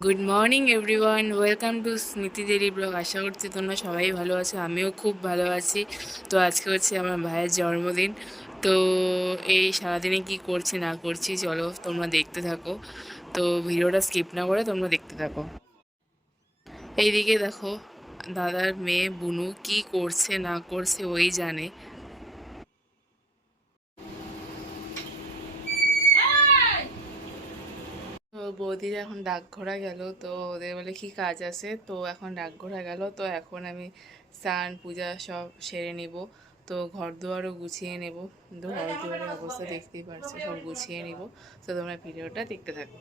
Good morning everyone, welcome to স্মৃতি দেরি blog. আশা করছি তোমরা সবাই ভালো আছো, আমিও খুব ভালো আছি। তো আজকে হচ্ছে আমার ভাইয়ের জন্মদিন। তো এই সারাদিনে কি করছি না করছি চলো তোমরা দেখতে থাকো। তো ভিডিওটা স্কিপ না করে তোমরা দেখতে থাকো। এইদিকে দেখো দাদার মেয়ে বুনু কি করছে না করছে ওই জানে। তো বৌদিরা এখন ডাকঘোড়া গেল, তো ওদের বলে কি কাজ আছে, তো এখন ডাকঘোড়া গেল। তো এখন আমি স্নান পূজা সব সেরে নেব। তো ঘর দুয়ারও গুছিয়ে নেব। তো ঘর দুয়ারের অবস্থা দেখতেই পারছো, সব গুছিয়ে নিব। তো তোমরা ভিডিওটা দেখতে থাকো।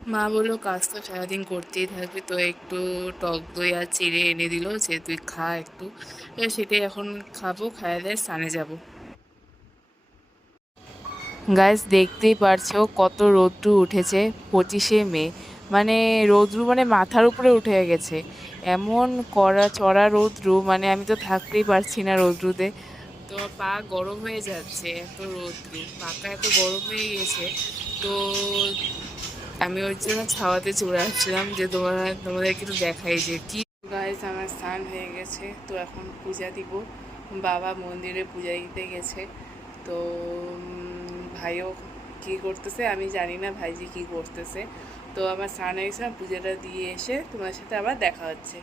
মা বললো কাজ তো সারাদিন করতেই থাকবে, তো একটু টক দই আর চিড়ে এনে দিল যে তুই খা একটু। সেটাই এখন খাবো, খাইয়ে দিয়ে স্নানে যাবো। গাইস দেখতেই পারছো কত রৌদ্র উঠেছে, 25শে মে। মানে রৌদ্র মানে মাথার উপরে উঠে গেছে, এমন কড়া চড়া রৌদ্র, মানে আমি তো থাকতেই পারছি না রৌদ্রুতে। তো পা গরম হয়ে যাচ্ছে, এত রৌদ্র, পাটা এত গরম হয়ে গেছে। তো আমি ওর জন্য ছাওয়াতে চলে আসলাম যে তোমাদেরকে একটু দেখাই যে কি। গাইস আমার স্নান হয়ে গেছে, তো এখন পূজা দিব। বাবা মন্দিরে পূজা দিতে গেছে। তো ভাইও কি করতেছে আমি জানি না, ভাইজি কি করতেছে। তো আমার স্নান হয়ে গেছে, পূজাটা দিয়ে এসে তোমার সাথে আবার দেখা হচ্ছে।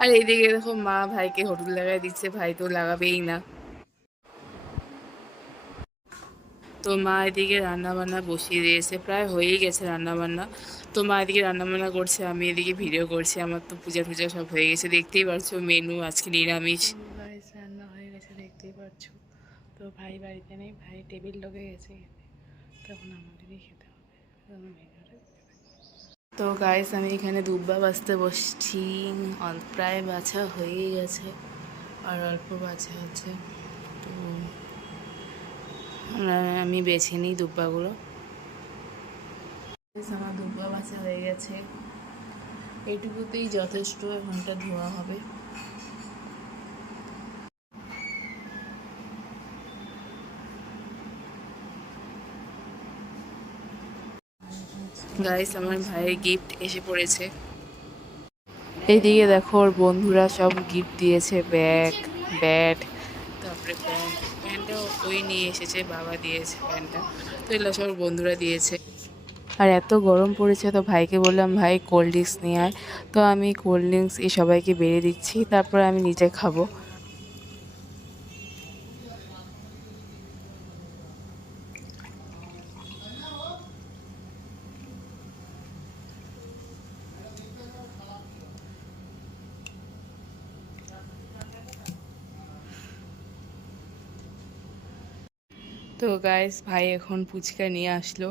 আর এইদিকে দেখো মা ভাইকে হলুদ লাগাই দিচ্ছে, ভাই তো লাগাবেই না। তো মা এদিকে রান্না বান্না বসিয়ে দিয়েছে, প্রায় হয়েই গেছে রান্না বান্না। তো মা এদিকে রান্না বান্না করছে, আমি এদিকে ভিডিও করছি। আমার তো পূজা টুজা সব হয়ে গেছে, দেখতেই পারছো মেনু আজকে নিরামিষ। রান্না হয়ে গেছে দেখতেই পারছো। তো ভাই বাড়িতে নেই, ভাই টেবিল লগে গেছে, তখন আমাদেরই খেতে হবে। তো গাইস আমি এখানে দুব্বা বাছতে বসছি, প্রায় বাছা হয়েই গেছে আর অল্প বাছা আছে। তো আমি বেছে নিই দুব্বাগুলো। আমার দুব্বা বাছা হয়ে গেছে, এইটুকুতেই যথেষ্ট, এখনটা ধোয়া হবে। গাইস আমার ভাইয়ের গিফট এসে পড়েছে। এইদিকে দেখো ওর বন্ধুরা সব গিফট দিয়েছে, ব্যাগ, ব্যাট, তারপরে প্যান্টটাও ওই নিয়ে এসেছে, বাবা দিয়েছে প্যান্টটা। তো এগুলো সব বন্ধুরা দিয়েছে। আর এত গরম পড়েছে, তো ভাইকে বললাম ভাই কোল্ড ড্রিঙ্কস নিয়ে আয়। তো আমি কোল্ড ড্রিঙ্কস এই সবাইকে বেড়ে দিচ্ছি, তারপরে আমি নিজে খাবো। তো গাইস ভাই এখন ফুচকা নিয়ে আসলো।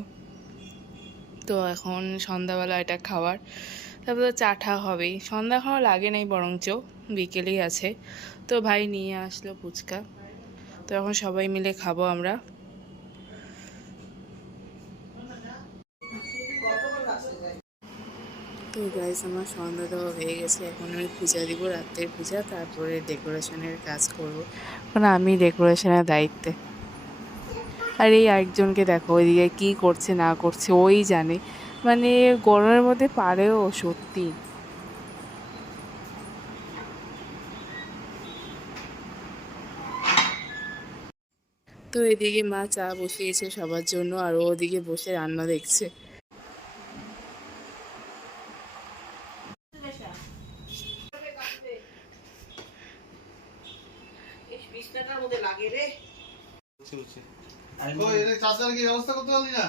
তো এখন সন্ধ্যাবেলা এটা খাওয়ার, তারপরে চা টা হবেই, সন্ধ্যা খাওয়া লাগে নাই বরঞ্চ বিকেলেই আছে। তো ভাই নিয়ে আসলো ফুচকা, তো এখন সবাই মিলে খাবো আমরা। তো গাইস আমার সন্ধ্যা দেওয়া হয়ে গেছে, এখন আমি পূজা দিব, রাত্রের পূজা, তারপরে ডেকোরেশনের কাজ করব। এখন আমি ডেকোরেশনের দায়িত্বে। আর এই আরেকজনকে দেখো ওইদিকে কি করছে না করছে ওই জানে, মানে গরমের মধ্যে পারেও সত্যি। তো এদিকে মা চা বসিয়েছে সবার জন্য, আর ওদিকে বসে রান্না দেখছে। চার্জার কি ব্যবস্থা করতে পারলি না?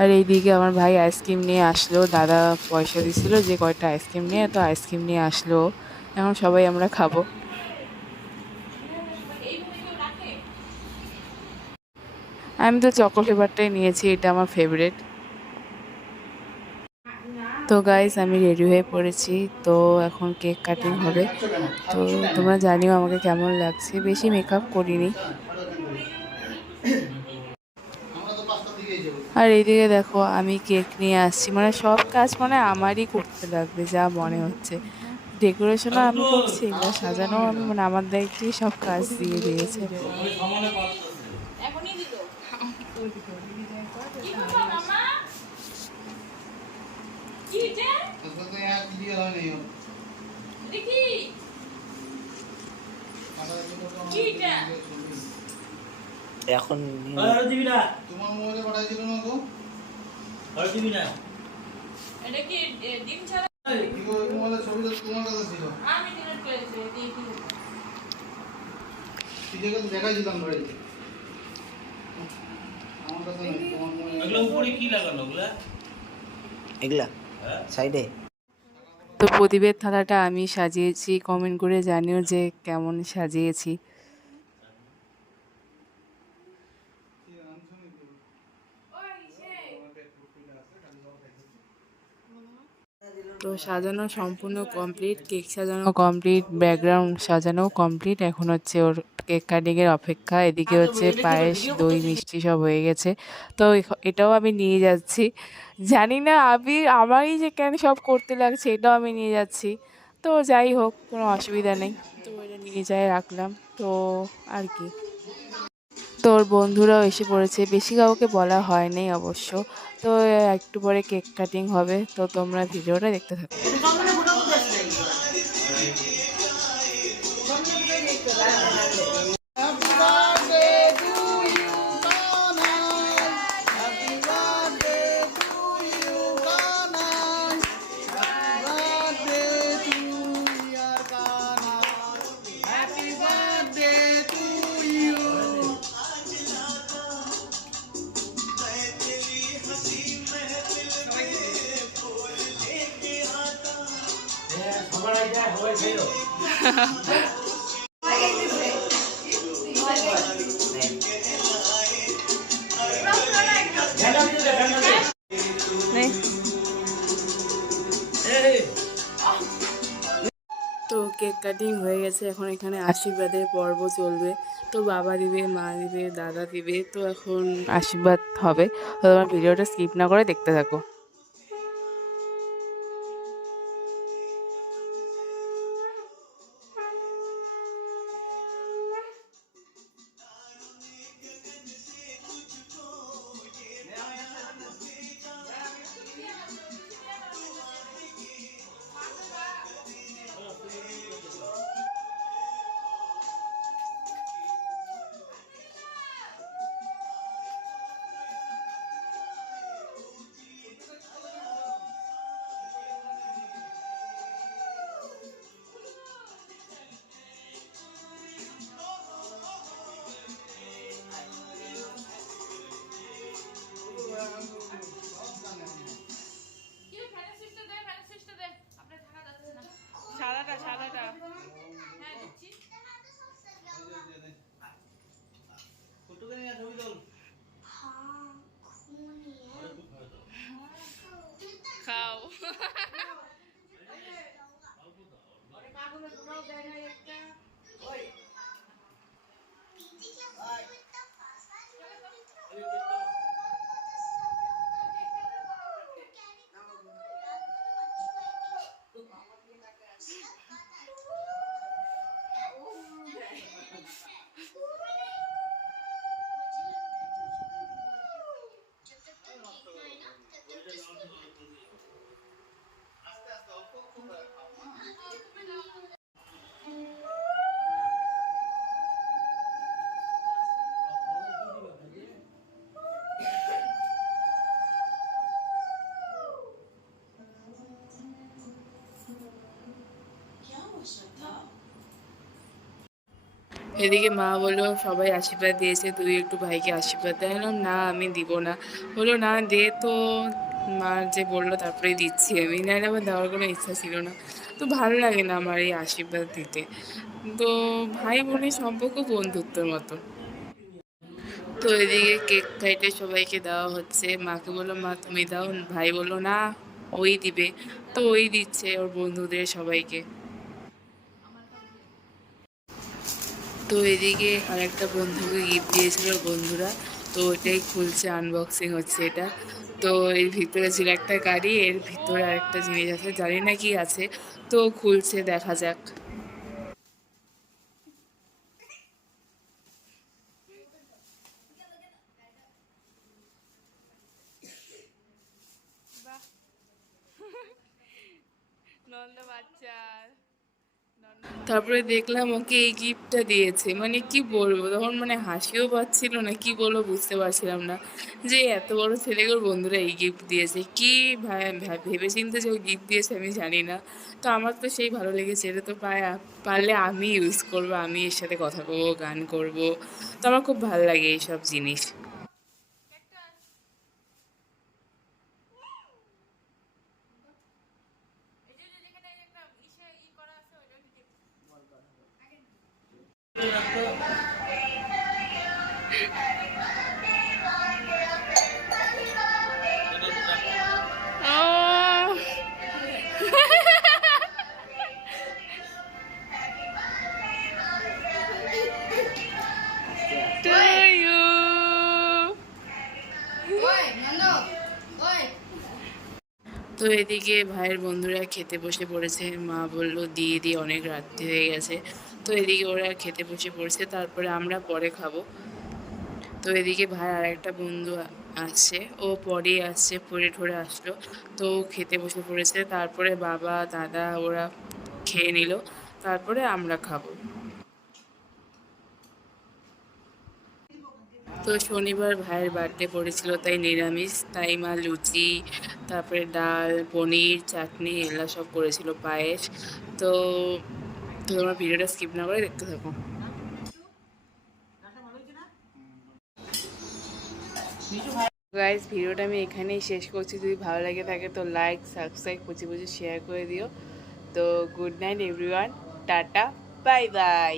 আর এইদিকে আমার ভাই আইসক্রিম নিয়ে আসলো, দাদা পয়সা দিছিল যে কয়টা আইসক্রিম নিয়ে, তো আইসক্রিম নিয়ে আসলো। এখন সবাই আমরা খাবো। আমি তো চকো ফ্লেভারটাই নিয়েছি, এটা আমার ফেভারিট। তো গাইস আমি রেডি হয়ে পড়েছি, তো এখন কেক কাটিং হবে। তো তোমরা জানিও আমাকে কেমন লাগছে, বেশি মেকআপ করিনি। আর এইদিকে দেখো আমি কেক নিয়ে আসছি, মানে সব কাজ মানে আমারই করতে লাগবে যা মনে হচ্ছে। ডেকোরেশনও আমি করছি, এগুলো সাজানোও আমি, মানে আমার দায়িত্বেই সব কাজ দিয়ে দিয়েছে। उसको तो यार दिया हुआ नहीं हो এখন তোমার মোবাইলে পাঠাইছিল না গো কি গো, ওই মোবাইলের ছবি তো তোমার কাছে ছিল ঠিক আছে দেখাইছিলাম বাড়িতে আমার কাছে নেই তোমার মোবাইলে এগুলা সাইডে তো প্রদীপের থালাটা আমি সাজিয়েছি, কমেন্ট করে জানিও যে কেমন সাজিয়েছি। তো সাজানো সম্পূর্ণ কমপ্লিট, কেক সাজানো কমপ্লিট, ব্যাকগ্রাউন্ড সাজানো কমপ্লিট। এখন হচ্ছে ওর কেক কাটিংয়ের অপেক্ষা। এদিকে হচ্ছে পায়েস, দই, মিষ্টি সব হয়ে গেছে। তো এটাও আমি নিয়ে যাচ্ছি। জানি না আমি আমারই যে কেন সব করতে লাগছে, এটাও আমি নিয়ে যাচ্ছি। তো যাই হোক, কোনো অসুবিধা নেই। তো এটা নিয়ে যাই রাখলাম। তো আর কি, তোর বন্ধুরাও এসে পড়েছে, বেশি কাউকে বলা হয়নি অবশ্য। তো একটু পরে কেক কাটিং হবে, তো তোমরা ভিডিওটা দেখতে থাকো। তো কেক কাটিং হয়ে গেছে, এখন এখানে আশীর্বাদের পর্ব চলবে। তো বাবা দিবে, মা দিবে, দাদা দিবে। তো এখন আশীর্বাদ হবে। তো তোমার ভিডিওটা স্কিপ না করে দেখতে থাকো। সাদাটা সাদাটা খাও। এদিকে মা বললো সবাই আশীর্বাদ দিয়েছে, তুই একটু ভাইকে আশীর্বাদ দে। বললাম না, আমি দিব না। বললো না দে তো। মা যে বললো তারপরেই দিচ্ছি আমি, নাহলে আমার দেওয়ার কোনো ইচ্ছা ছিল না। তো ভালো লাগে না আমার এই আশীর্বাদ দিতে। তো ভাই বোনের সম্পর্ক বন্ধুত্বের মতো। তো এদিকে কেক কাইটে সবাইকে দেওয়া হচ্ছে। মাকে বললো মা তুমি দাও, ভাই বললো না ওই দিবে। তো ওই দিচ্ছে ওর বন্ধুদের সবাইকে। তো এদিকে আরেকটা বন্ধুকে গিফট দিয়েছিল বন্ধুরা। তো ওইটাই খুলছে, আনবক্সিং হচ্ছে এটা। তো এর ভিতরে ছিল একটা গাড়ি, এর ভিতরে আরেকটা জিনিস আছে, জানি না কি আছে। তো খুলছে, দেখা যাক। তারপরে দেখলাম ওকে এই গিফটটা দিয়েছে, মানে কি বলবো, তখন মানে হাসিও পাচ্ছিল না, কি বলবো বুঝতে পারছিলাম না যে এত বড় ছেলেকে ওর বন্ধুরা এই গিফট দিয়েছে। কি ভেবে চিন্তে যে ওই গিফট দিয়েছে আমি জানি না। তো আমার তো সেই ভালো লেগেছে, এটা তো পারলে আমি ইউজ করবো, আমি এর সাথে কথা বলবো, গান করব। তো আমার খুব ভালো লাগে এইসব জিনিস। To you. তো এদিকে ভাইয়ের বন্ধুরা খেতে বসে পড়েছে, মা বললো দিয়ে দিয়ে অনেক রাত্রি হয়ে গেছে। তো এদিকে ওরা খেতে বসে পড়েছে, তারপরে আমরা পরে খাবো। তো এদিকে ভাই আর একটা বন্ধু আসছে, ও পরেই আসছে, পরে ঠরে আসলো। তো খেতে বসে পড়েছে, তারপরে বাবা দাদা ওরা খেয়ে নিল, তারপরে আমরা খাবো। তো শনিবার ভাইয়ের বার্থডে পড়েছিল, তাই নিরামিষ, তাই মা লুচি, তারপরে ডাল, পনির, চাটনি এগুলো সব করেছিল, পায়েস। তো তো তোমরা ভিডিওটা স্কিপ না করে দেখতে থাকো। গাইজ, ভিডিওটা আমি এখানেই শেষ করছি। যদি ভালো লাগে থাকে তো লাইক সাবস্ক্রাইব প্রচুর শেয়ার করে দিও। তো good night everyone, tata, bye bye.